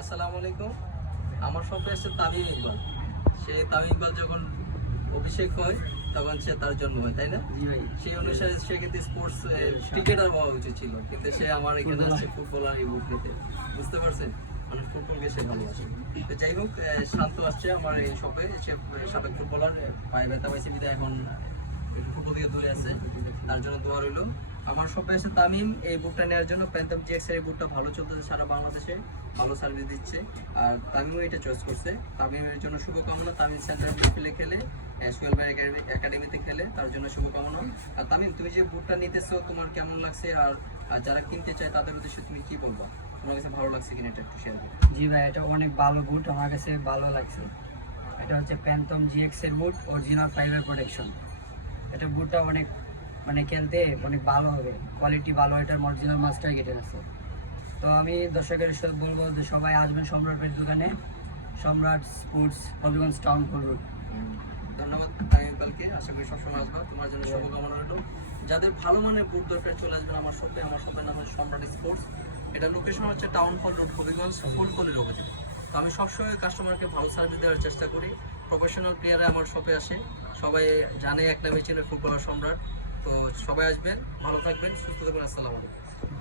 আসসালামু আলাইকুম। আমার শপে আসছে তামিম ইকবাল। সে তামিম ইকবাল যখন অভিষেক হয় তখন সে তার জন্ম হয়, তাই না? জি ভাই। সেই অনুসারে সে কিন্তু স্পোর্টস ক্রিকেটার হওয়া উচিত ছিল, কিন্তু সে আমার এখানে আসছে ফুটবলার এই বুট নিতে। বুঝতে পারছেন, মানে ফুটবলকে সে ভালোবাসে। তো যাই হোক, শান্ত আসছে আমার এই শপে। সে সাবেক ফুটবলার, পায়ে ব্যথা পাইছে বিধায় এখন একটু ফুটবল দিয়ে দূরে আছে, তার জন্য দোয়া রইলো। আমার শপে এসে তামিম এই বুটটা নেওয়ার জন্য। প্যান্থাম জিএক্স এর এই বুটটা ভালো চলতেছে সারা বাংলাদেশে, ভালো সার্ভিস দিচ্ছে। আর তামিমও এটা চয়েস করছে। তামিমের জন্য শুভকামনা। তামিম সেন্ট্রাল মিডফিল্ডে খেলে, সোহেল ভাই একাডেমিতে খেলে, তার জন্য শুভকামনা। আর তামিম, তুমি যে বুটটা নিতেছো তোমার কেমন লাগছে? আর যারা কিনতে চায় তাদের উদ্দেশ্যে তুমি কি বলবা? তোমার কাছে ভালো লাগছে কিনা এটা একটু শেয়ার করো। জি ভাই, এটা অনেক ভালো বুট, আমার কাছে ভালো লাগছে। এটা হচ্ছে প্যান্থম জিএক্স এর বুট, অরিজিনাল ফাইবার প্রোটেকশন। এটা বুটটা অনেক খেলতে অনেক ভালো হবে, কোয়ালিটি ভালো, এটার অরিজিনাল মাস্টার গেটের আছে। তো আমি দর্শকের সাথে বলবো যে সবাই আসবেন সম্রাটের দোকানে, সম্রাট sports, Habiganj town hall road. ধন্যবাদ তামিম ইকবালকে। আশা করি সবসময় আসবা, তোমার জন্য শুভকামনা রইল। যাদের ভালো মানের বুট দরকার চলে আসবেন আমার শপে। আমার শপের নাম হচ্ছে সম্রাট স্পোর্টস। এটা লোকেশন হচ্ছে টাউন হল রোড, হবিগঞ্জ, ফুলকলির অভিযান। তো আমি সবসময় কাস্টমারকে ভালো সার্ভিস দেওয়ার চেষ্টা করি। প্রফেশনাল প্লেয়াররা আমার শপে আসে, সবাই জানে এক নামে চেনে ফুটবলার সম্রাট। তো সবাই আসবেন, ভালো থাকবেন, সুস্থ থাকবেন। আসসালামু আলাইকুম।